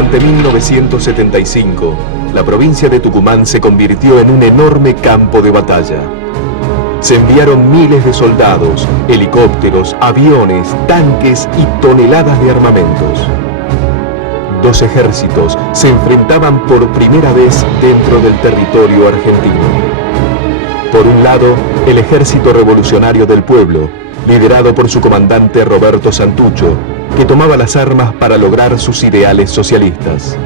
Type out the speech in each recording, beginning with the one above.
Durante 1975, la provincia de Tucumán se convirtió en un enorme campo de batalla. Se enviaron miles de soldados, helicópteros, aviones, tanques y toneladas de armamentos. Dos ejércitos se enfrentaban por primera vez dentro del territorio argentino. Por un lado, el Ejército Revolucionario del Pueblo, liderado por su comandante Roberto Santucho, que tomaba las armas para lograr sus ideales socialistas.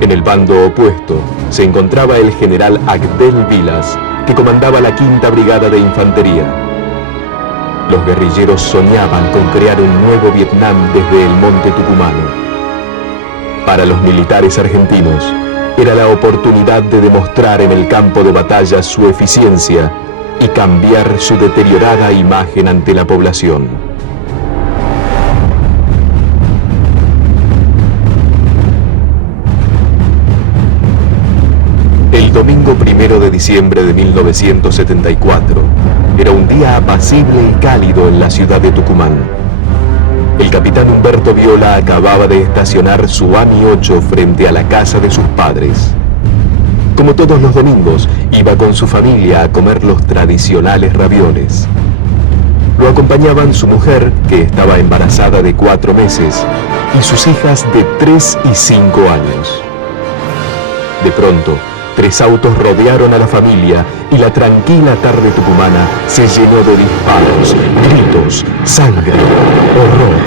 En el bando opuesto se encontraba el general Agdel Vilas, que comandaba la Quinta Brigada de Infantería. Los guerrilleros soñaban con crear un nuevo Vietnam desde el monte tucumano. Para los militares argentinos, era la oportunidad de demostrar en el campo de batalla su eficiencia y cambiar su deteriorada imagen ante la población. El domingo 1 de diciembre de 1974 era un día apacible y cálido en la ciudad de Tucumán. El capitán Humberto Viola acababa de estacionar su AMI 8 frente a la casa de sus padres. Como todos los domingos, iba con su familia a comer los tradicionales ravioles. Lo acompañaban su mujer, que estaba embarazada de 4 meses, y sus hijas de 3 y 5 años. De pronto, 3 autos rodearon a la familia y la tranquila tarde tucumana se llenó de disparos, gritos, sangre, horror.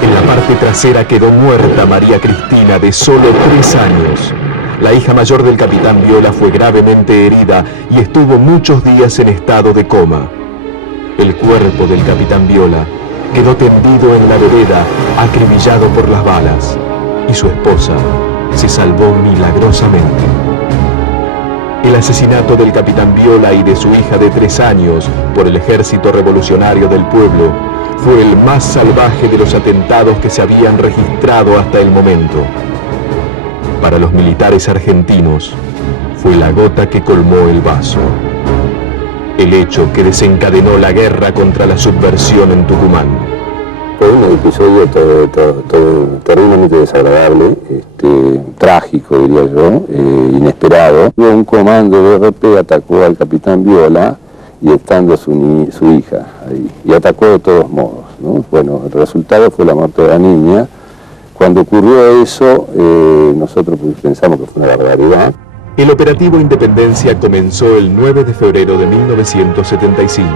En la parte trasera quedó muerta María Cristina, de solo 3 años. La hija mayor del capitán Viola fue gravemente herida y estuvo muchos días en estado de coma. El cuerpo del capitán Viola quedó tendido en la vereda, acribillado por las balas, y su esposa se salvó milagrosamente. El asesinato del capitán Viola y de su hija de 3 años por el Ejército Revolucionario del Pueblo fue el más salvaje de los atentados que se habían registrado hasta el momento. Para los militares argentinos, fue la gota que colmó el vaso. El hecho que desencadenó la guerra contra la subversión en Tucumán. Fue un episodio terriblemente desagradable, trágico diría yo, inesperado. Un comando de RP atacó al capitán Viola y estando su hija ahí, y atacó de todos modos, ¿no? Bueno, el resultado fue la muerte de la niña. Cuando ocurrió eso, nosotros pensamos que fue una barbaridad. El operativo Independencia comenzó el 9 de febrero de 1975.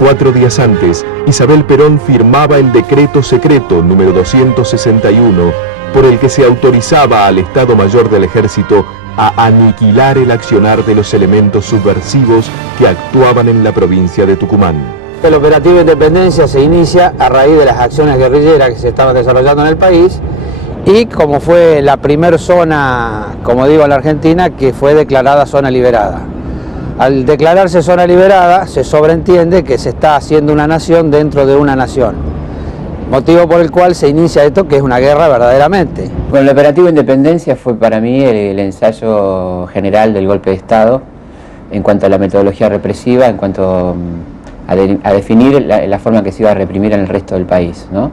4 días antes, Isabel Perón firmaba el decreto secreto número 261, por el que se autorizaba al Estado Mayor del Ejército a aniquilar el accionar de los elementos subversivos que actuaban en la provincia de Tucumán. El operativo Independencia se inicia a raíz de las acciones guerrilleras que se estaban desarrollando en el país y como fue la primera zona, como digo, en la Argentina, que fue declarada zona liberada. Al declararse zona liberada, se sobreentiende que se está haciendo una nación dentro de una nación, motivo por el cual se inicia esto, que es una guerra verdaderamente. Bueno, el operativo Independencia fue para mí el ensayo general del golpe de Estado en cuanto a la metodología represiva, en cuanto a definir la forma que se iba a reprimir en el resto del país, ¿no?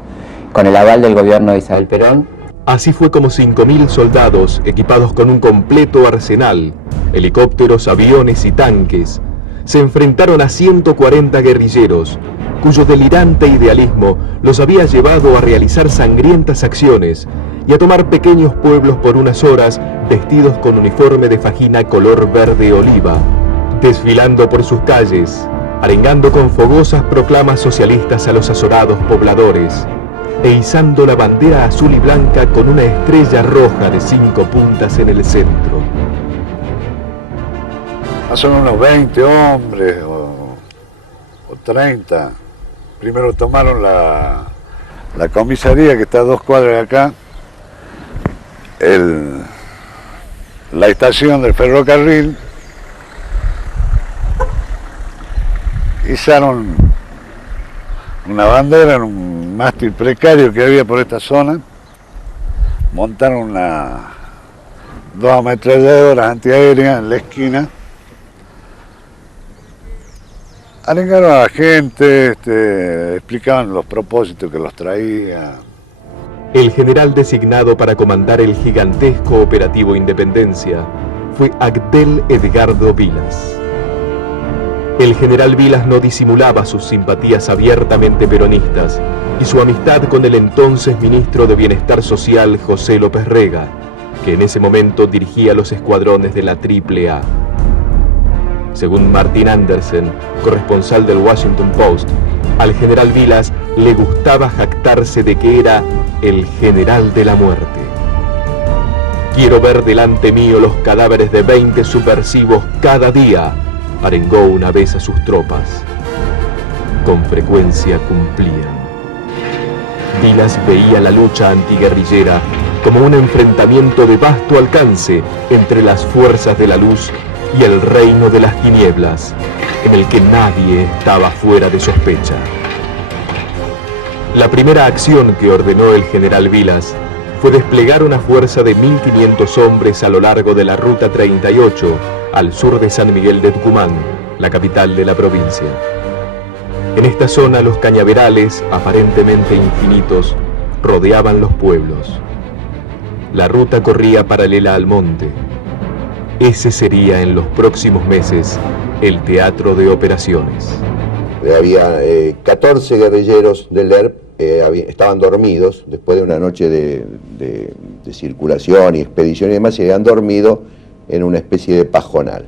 Con el aval del gobierno de Isabel Perón. Así fue como 5.000 soldados, equipados con un completo arsenal, helicópteros, aviones y tanques, se enfrentaron a 140 guerrilleros, cuyo delirante idealismo los había llevado a realizar sangrientas acciones y a tomar pequeños pueblos por unas horas, vestidos con uniforme de fajina color verde oliva, desfilando por sus calles, arengando con fogosas proclamas socialistas a los azorados pobladores, e izando la bandera azul y blanca con una estrella roja de 5 puntas en el centro. Son unos 20 hombres o 30. Primero tomaron la comisaría que está a 2 cuadras de acá, la estación del ferrocarril, izaron una bandera en un mástil precario que había por esta zona, montaron 2 ametralladoras antiaéreas en la esquina, arengaron a la gente, explicaban los propósitos que los traía. El general designado para comandar el gigantesco operativo Independencia fue Abdel Edgardo Vilas. El general Vilas no disimulaba sus simpatías abiertamente peronistas y su amistad con el entonces ministro de Bienestar Social José López Rega, que en ese momento dirigía los escuadrones de la AAA. Según Martin Andersen, corresponsal del Washington Post, al general Vilas le gustaba jactarse de que era el general de la muerte. Quiero ver delante mío los cadáveres de 20 subversivos cada día, arengó una vez a sus tropas. Con frecuencia cumplían. Vilas veía la lucha antiguerrillera como un enfrentamiento de vasto alcance entre las fuerzas de la luz y el reino de las tinieblas, en el que nadie estaba fuera de sospecha. La primera acción que ordenó el general Vilas fue desplegar una fuerza de 1.500 hombres a lo largo de la Ruta 38, al sur de San Miguel de Tucumán, la capital de la provincia. En esta zona los cañaverales, aparentemente infinitos, rodeaban los pueblos. La ruta corría paralela al monte. Ese sería en los próximos meses el teatro de operaciones. Había 14 guerrilleros del ERP, estaban dormidos después de una noche de circulación y expedición y demás, y habían dormido en una especie de pajonal.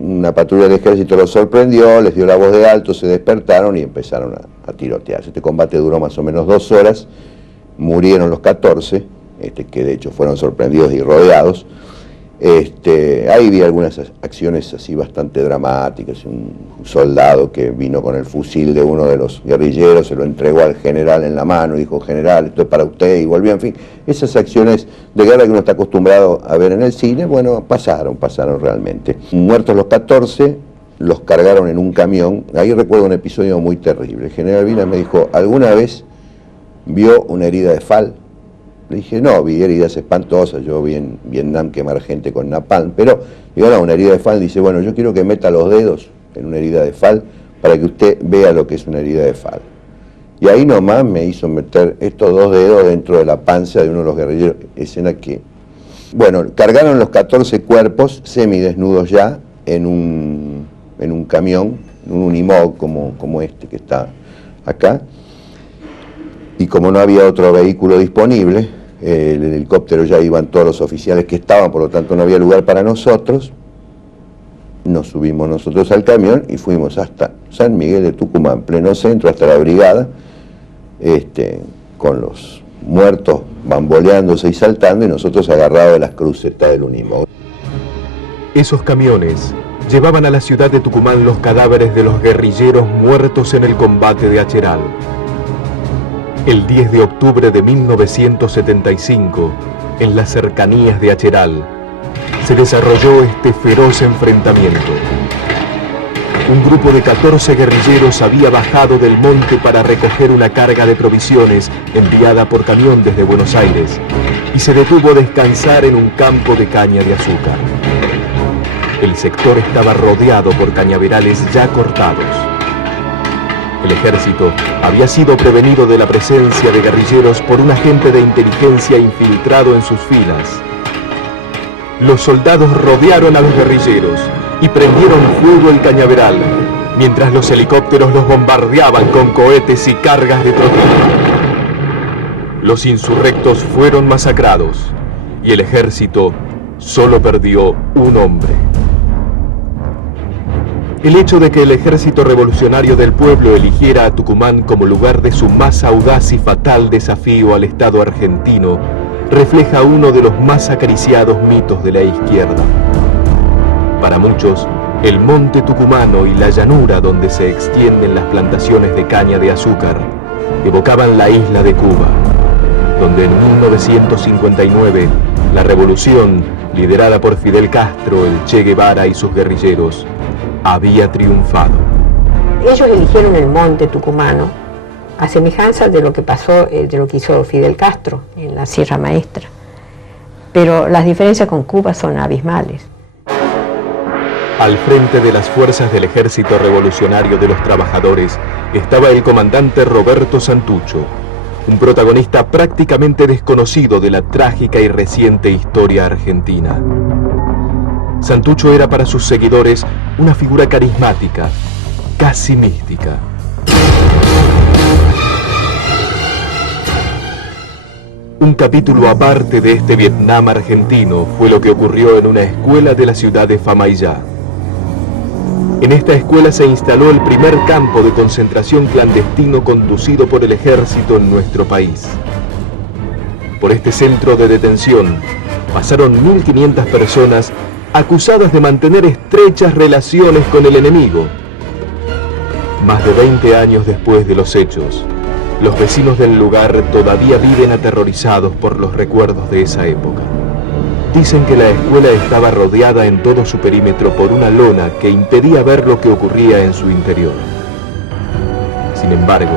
Una patrulla del ejército los sorprendió, les dio la voz de alto, se despertaron y empezaron a tirotearse. Este combate duró más o menos 2 horas, murieron los 14, que de hecho fueron sorprendidos y rodeados. Ahí vi algunas acciones así bastante dramáticas. Un soldado que vino con el fusil de uno de los guerrilleros, se lo entregó al general en la mano y dijo: general, esto es para usted, y volvió, en fin, esas acciones de guerra que uno está acostumbrado a ver en el cine, bueno, pasaron realmente. Muertos los 14, los cargaron en un camión. Ahí recuerdo un episodio muy terrible. El general Vilas me dijo: ¿alguna vez vio una herida de FAL? Le dije: no, vi heridas espantosas, yo vi en Vietnam quemar gente con napalm, pero digo, no, una herida de FAL. Dice: bueno, yo quiero que meta los dedos en una herida de FAL para que usted vea lo que es una herida de FAL. Y ahí nomás me hizo meter estos 2 dedos dentro de la panza de uno de los guerrilleros, escena que, bueno, cargaron los 14 cuerpos semidesnudos ya en un camión, en un Unimog como este que está acá. Y como no había otro vehículo disponible, el helicóptero ya iban todos los oficiales que estaban, por lo tanto no había lugar para nosotros. Nos subimos nosotros al camión y fuimos hasta San Miguel de Tucumán, pleno centro, hasta la brigada, con los muertos bamboleándose y saltando, y nosotros agarrados de las crucetas del Unimog. Esos camiones llevaban a la ciudad de Tucumán los cadáveres de los guerrilleros muertos en el combate de Acheral. El 10 de octubre de 1975, en las cercanías de Acheral, se desarrolló este feroz enfrentamiento. Un grupo de 14 guerrilleros había bajado del monte para recoger una carga de provisiones enviada por camión desde Buenos Aires y se detuvo a descansar en un campo de caña de azúcar. El sector estaba rodeado por cañaverales ya cortados. El ejército había sido prevenido de la presencia de guerrilleros por un agente de inteligencia infiltrado en sus filas. Los soldados rodearon a los guerrilleros y prendieron fuego el cañaveral, mientras los helicópteros los bombardeaban con cohetes y cargas de trotina. Los insurrectos fueron masacrados y el ejército solo perdió un hombre. El hecho de que el Ejército Revolucionario del Pueblo eligiera a Tucumán como lugar de su más audaz y fatal desafío al Estado argentino refleja uno de los más acariciados mitos de la izquierda. Para muchos, el monte tucumano y la llanura donde se extienden las plantaciones de caña de azúcar evocaban la isla de Cuba, donde en 1959 la revolución, liderada por Fidel Castro, el Che Guevara y sus guerrilleros, había triunfado. Ellos eligieron el monte tucumano a semejanza de lo que pasó, de lo que hizo Fidel Castro en la Sierra Maestra. Pero las diferencias con Cuba son abismales. Al frente de las fuerzas del Ejército Revolucionario de los Trabajadores estaba el comandante Roberto Santucho, un protagonista prácticamente desconocido de la trágica y reciente historia argentina. Santucho era para sus seguidores una figura carismática, casi mística. Un capítulo aparte de este Vietnam argentino fue lo que ocurrió en una escuela de la ciudad de Famaillá. En esta escuela se instaló el primer campo de concentración clandestino conducido por el ejército en nuestro país. Por este centro de detención pasaron 1.500 personas acusadas de mantener estrechas relaciones con el enemigo. Más de 20 años después de los hechos, los vecinos del lugar todavía viven aterrorizados por los recuerdos de esa época. Dicen que la escuela estaba rodeada en todo su perímetro por una lona que impedía ver lo que ocurría en su interior. Sin embargo,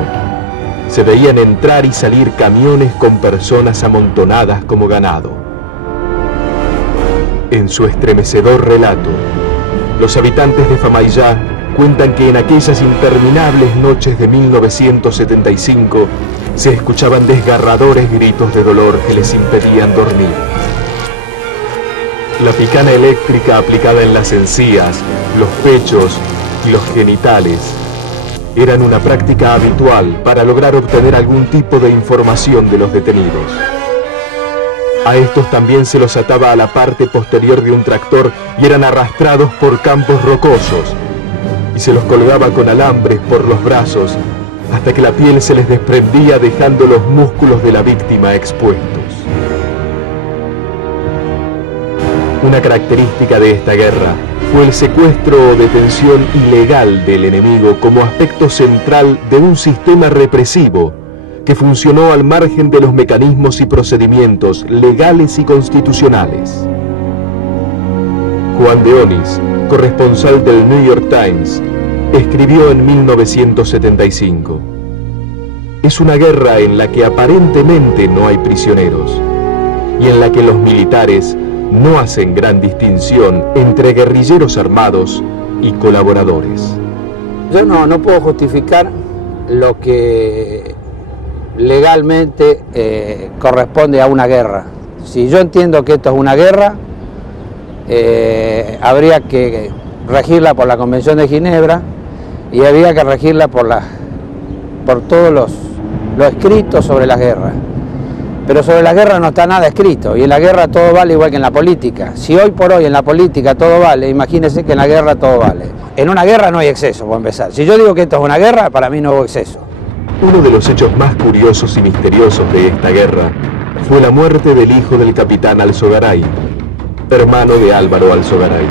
se veían entrar y salir camiones con personas amontonadas como ganado. En su estremecedor relato, los habitantes de Famaillá cuentan que en aquellas interminables noches de 1975 se escuchaban desgarradores gritos de dolor que les impedían dormir. La picana eléctrica aplicada en las encías, los pechos y los genitales eran una práctica habitual para lograr obtener algún tipo de información de los detenidos. A estos también se los ataba a la parte posterior de un tractor y eran arrastrados por campos rocosos, y se los colgaba con alambres por los brazos hasta que la piel se les desprendía dejando los músculos de la víctima expuestos. Una característica de esta guerra fue el secuestro o detención ilegal del enemigo como aspecto central de un sistema represivo que funcionó al margen de los mecanismos y procedimientos legales y constitucionales. Juan de Onis, corresponsal del New York Times, escribió en 1975: es una guerra en la que aparentemente no hay prisioneros y en la que los militares no hacen gran distinción entre guerrilleros armados y colaboradores. Yo no puedo justificar lo que legalmente corresponde a una guerra. Si yo entiendo que esto es una guerra, habría que regirla por la Convención de Ginebra y habría que regirla por todos lo escrito sobre la guerra. Pero sobre la guerra no está nada escrito, y en la guerra todo vale igual que en la política. Si hoy por hoy en la política todo vale, imagínense que en la guerra todo vale. En una guerra no hay exceso, por empezar. Si yo digo que esto es una guerra, para mí no hubo exceso. Uno de los hechos más curiosos y misteriosos de esta guerra fue la muerte del hijo del capitán Alzogaray, hermano de Álvaro Alzogaray.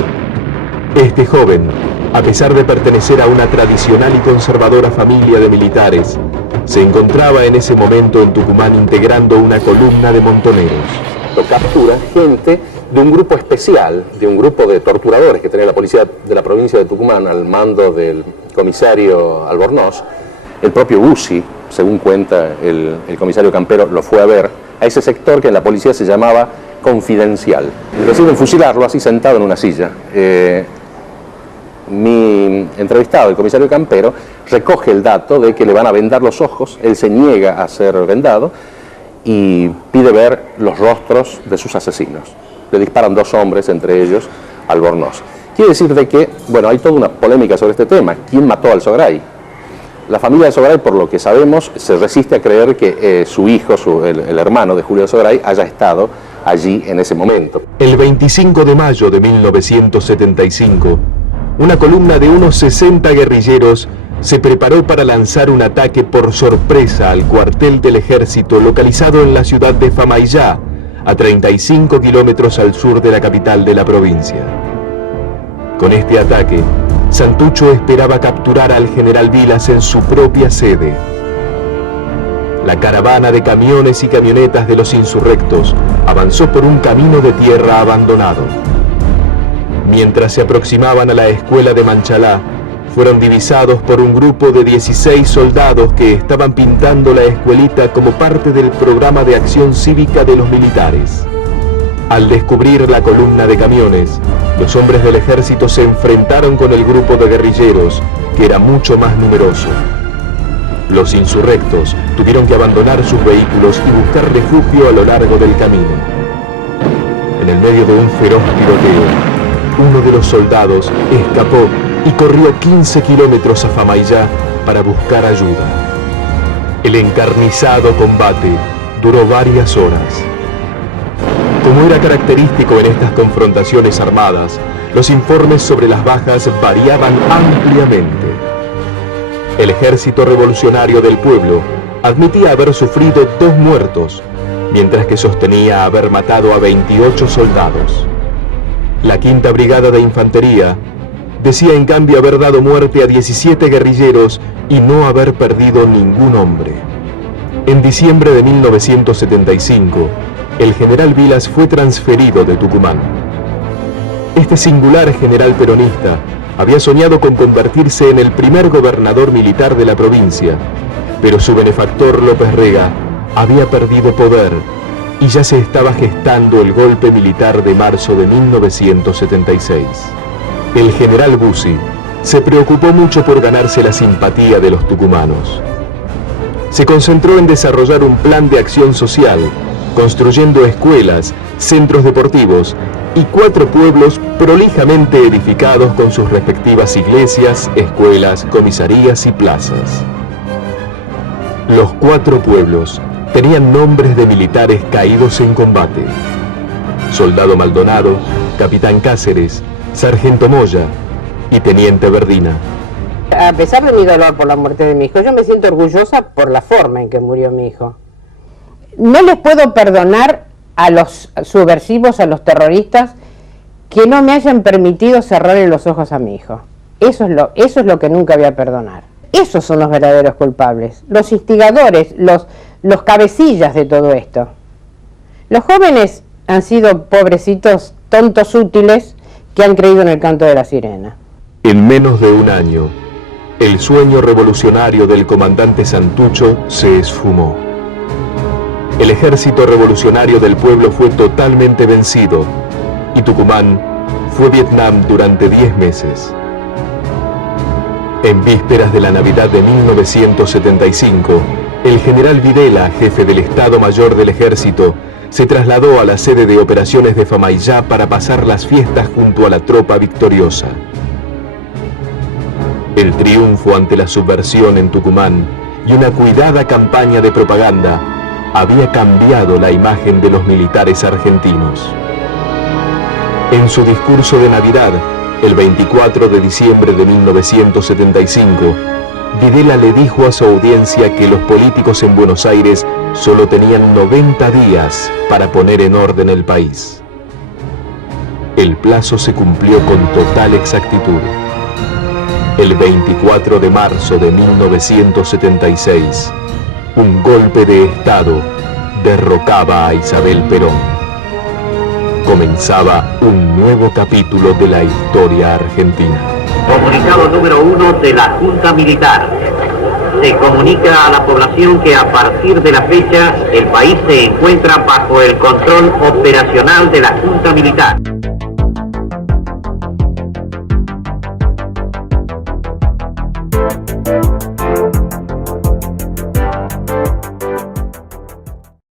Este joven, a pesar de pertenecer a una tradicional y conservadora familia de militares, se encontraba en ese momento en Tucumán integrando una columna de montoneros. Lo captura gente de un grupo especial, de un grupo de torturadores que tenía la policía de la provincia de Tucumán al mando del comisario Albornoz. El propio Bussi, según cuenta el comisario Campero, lo fue a ver a ese sector que en la policía se llamaba confidencial. Deciden fusilarlo así sentado en una silla. Mi entrevistado, el comisario Campero, recoge el dato de que le van a vendar los ojos. Él se niega a ser vendado y pide ver los rostros de sus asesinos. Le disparan 2 hombres, entre ellos Albornoz. Quiere decir de que, bueno, hay toda una polémica sobre este tema. ¿Quién mató a Alzogaray? La familia de Alzogaray, por lo que sabemos, se resiste a creer que su hijo, el hermano de Julio Alzogaray, haya estado allí en ese momento. El 25 de mayo de 1975, una columna de unos 60 guerrilleros se preparó para lanzar un ataque por sorpresa al cuartel del ejército localizado en la ciudad de Famaillá, a 35 kilómetros al sur de la capital de la provincia. Con este ataque, Santucho esperaba capturar al general Vilas en su propia sede. La caravana de camiones y camionetas de los insurrectos avanzó por un camino de tierra abandonado. Mientras se aproximaban a la escuela de Manchalá, fueron divisados por un grupo de 16 soldados que estaban pintando la escuelita como parte del programa de acción cívica de los militares. Al descubrir la columna de camiones, los hombres del ejército se enfrentaron con el grupo de guerrilleros, que era mucho más numeroso. Los insurrectos tuvieron que abandonar sus vehículos y buscar refugio a lo largo del camino. En el medio de un feroz tiroteo, uno de los soldados escapó y corrió 15 kilómetros a Famaillá para buscar ayuda. El encarnizado combate duró varias horas. Como era característico en estas confrontaciones armadas, los informes sobre las bajas variaban ampliamente. El Ejército Revolucionario del Pueblo admitía haber sufrido 2 muertos, mientras que sostenía haber matado a 28 soldados. La Quinta Brigada de Infantería decía en cambio haber dado muerte a 17 guerrilleros y no haber perdido ningún hombre. En diciembre de 1975, el general Vilas fue transferido de Tucumán. Este singular general peronista había soñado con convertirse en el primer gobernador militar de la provincia, pero su benefactor López Rega había perdido poder y ya se estaba gestando el golpe militar de marzo de 1976. El general Bussi se preocupó mucho por ganarse la simpatía de los tucumanos. Se concentró en desarrollar un plan de acción social, construyendo escuelas, centros deportivos y 4 pueblos prolijamente edificados con sus respectivas iglesias, escuelas, comisarías y plazas. Los 4 pueblos tenían nombres de militares caídos en combate: Soldado Maldonado, Capitán Cáceres, Sargento Moya y Teniente Verdina. A pesar de mi dolor por la muerte de mi hijo, yo me siento orgullosa por la forma en que murió mi hijo. No les puedo perdonar a los subversivos, a los terroristas, que no me hayan permitido cerrarle los ojos a mi hijo. Eso es lo que nunca voy a perdonar. Esos son los verdaderos culpables, los instigadores, los cabecillas de todo esto. Los jóvenes han sido pobrecitos, tontos útiles, que han creído en el canto de la sirena. En menos de un año, el sueño revolucionario del comandante Santucho se esfumó. El Ejército Revolucionario del Pueblo fue totalmente vencido y Tucumán fue Vietnam durante 10 meses. En vísperas de la Navidad de 1975, el general Videla, jefe del Estado Mayor del Ejército, se trasladó a la sede de operaciones de Famaillá para pasar las fiestas junto a la tropa victoriosa. El triunfo ante la subversión en Tucumán y una cuidada campaña de propaganda había cambiado la imagen de los militares argentinos. En su discurso de Navidad, el 24 de diciembre de 1975, Videla le dijo a su audiencia que los políticos en Buenos Aires solo tenían 90 días para poner en orden el país. El plazo se cumplió con total exactitud. El 24 de marzo de 1976, un golpe de Estado derrocaba a Isabel Perón. Comenzaba un nuevo capítulo de la historia argentina. Comunicado número 1 de la Junta Militar. Se comunica a la población que a partir de la fecha el país se encuentra bajo el control operacional de la Junta Militar.